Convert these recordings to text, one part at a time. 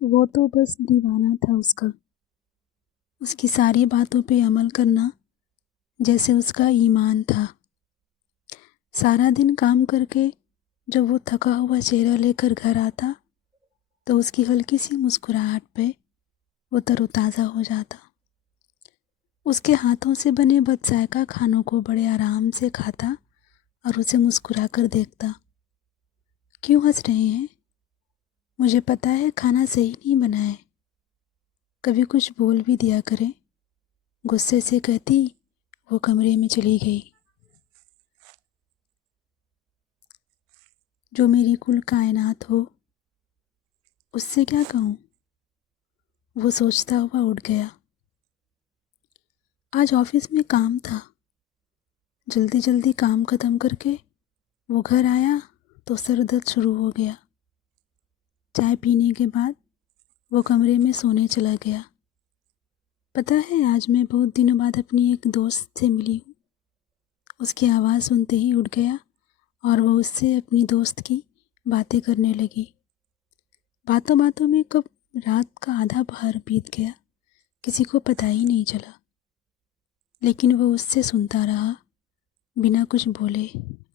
वो तो बस दीवाना था उसका। उसकी सारी बातों पे अमल करना जैसे उसका ईमान था। सारा दिन काम करके जब वो थका हुआ चेहरा लेकर घर आता तो उसकी हल्की सी मुस्कुराहट पे वो तरोताज़ा हो जाता। उसके हाथों से बने बदजायका खानों को बड़े आराम से खाता और उसे मुस्कुरा कर देखता। क्यों हंस रहे हैं? मुझे पता है खाना सही नहीं बना है। कभी कुछ बोल भी दिया करे। गुस्से से कहती, वो कमरे में चली गई। जो मेरी कुल कायनात हो, उससे क्या कहूँ? वो सोचता हुआ उठ गया। आज ऑफिस में काम था। जल्दी जल्दी काम ख़त्म करके वो घर आया तो सर दर्द शुरू हो गया। चाय पीने के बाद वो कमरे में सोने चला गया। पता है, आज मैं बहुत दिनों बाद अपनी एक दोस्त से मिली हूँ। उसकी आवाज़ सुनते ही उठ गया और वो उससे अपनी दोस्त की बातें करने लगी। बातों बातों में कब रात का आधा पहर बीत गया, किसी को पता ही नहीं चला। लेकिन वो उससे सुनता रहा, बिना कुछ बोले।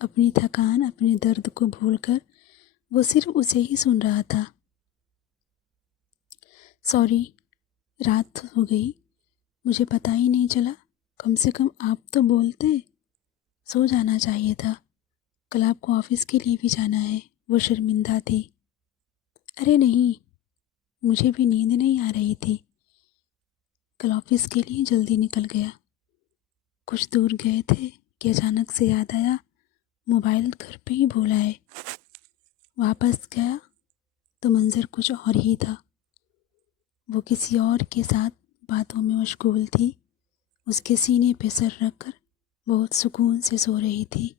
अपनी थकान, अपने दर्द को भूलकर वो सिर्फ उसे ही सुन रहा था। सॉरी, रात हो गई, मुझे पता ही नहीं चला। कम से कम आप तो बोलते। सो जाना चाहिए था, कल आपको ऑफिस के लिए भी जाना है। वो शर्मिंदा थी। अरे नहीं, मुझे भी नींद नहीं आ रही थी। कल ऑफिस के लिए जल्दी निकल गया। कुछ दूर गए थे कि अचानक से याद आया मोबाइल घर पे ही भूला है। वापस गया तो मंजर कुछ और ही था। वो किसी और के साथ बातों में मशगूल थी। उसके सीने पे सर रखकर बहुत सुकून से सो रही थी।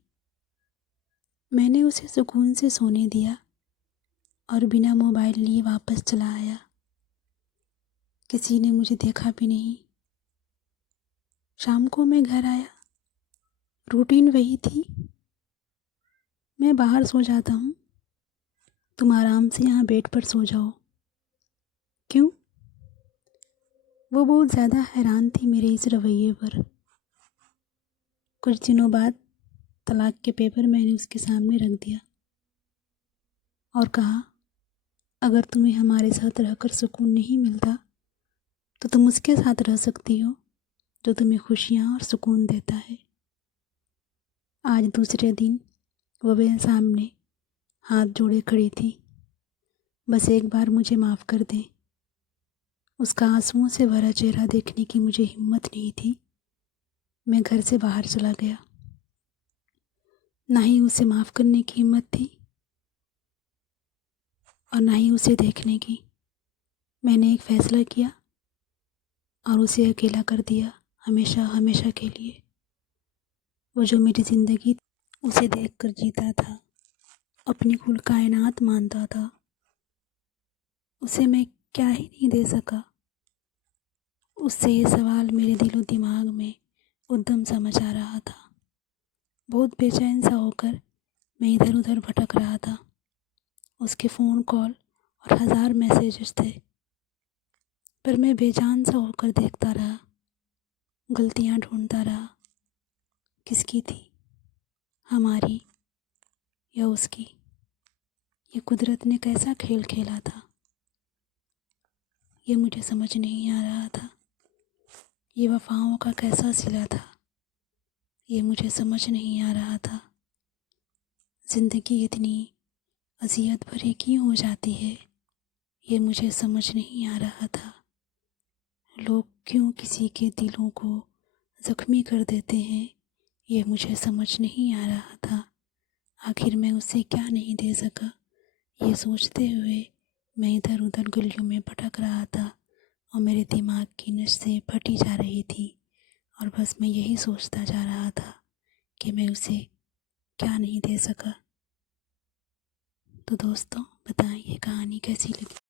मैंने उसे सुकून से सोने दिया और बिना मोबाइल लिए वापस चला आया। किसी ने मुझे देखा भी नहीं। शाम को मैं घर आया। रूटीन वही थी। मैं बाहर सो जाता हूँ, तुम आराम से यहाँ बेड पर सो जाओ। क्यों? वो बहुत ज़्यादा हैरान थी मेरे इस रवैये पर। कुछ दिनों बाद तलाक के पेपर मैंने उसके सामने रख दिया और कहा, अगर तुम्हें हमारे साथ रहकर सुकून नहीं मिलता तो तुम उसके साथ रह सकती हो जो तुम्हें खुशियाँ और सुकून देता है। आज दूसरे दिन वो मेरे सामने हाथ जोड़े खड़ी थी। बस एक बार मुझे माफ़ कर दें। उसका आंसुओं से भरा चेहरा देखने की मुझे हिम्मत नहीं थी। मैं घर से बाहर चला गया। ना ही उसे माफ़ करने की हिम्मत थी और ना ही उसे देखने की। मैंने एक फ़ैसला किया और उसे अकेला कर दिया, हमेशा हमेशा के लिए। वो जो मेरी ज़िंदगी उसे देखकर जीता था, अपनी कुल कायनात मानता था, उसे मैं क्या ही नहीं दे सका। उससे ये सवाल मेरे दिलो दिमाग में उद्दम सा मचा रहा था। बहुत बेचैन सा होकर मैं इधर उधर भटक रहा था। उसके फ़ोन कॉल और 1000 मैसेजेस थे, पर मैं बेजान सा होकर देखता रहा, गलतियाँ ढूंढता रहा। किसकी थी, हमारी या उसकी? ये कुदरत ने कैसा खेल खेला था, ये मुझे समझ नहीं आ रहा था। ये वफ़ाओं का कैसा सिला था, ये मुझे समझ नहीं आ रहा था। ज़िंदगी इतनी अज़ियत भरी क्यों हो जाती है, ये मुझे समझ नहीं आ रहा था। लोग क्यों किसी के दिलों को ज़ख्मी कर देते हैं, ये मुझे समझ नहीं आ रहा था। आखिर मैं उसे क्या नहीं दे सका, ये सोचते हुए मैं इधर उधर गलियों में भटक रहा था और मेरे दिमाग की नसें फटी जा रही थी और बस मैं यही सोचता जा रहा था कि मैं उसे क्या नहीं दे सका। तो दोस्तों, बताएं ये कहानी कैसी लगी।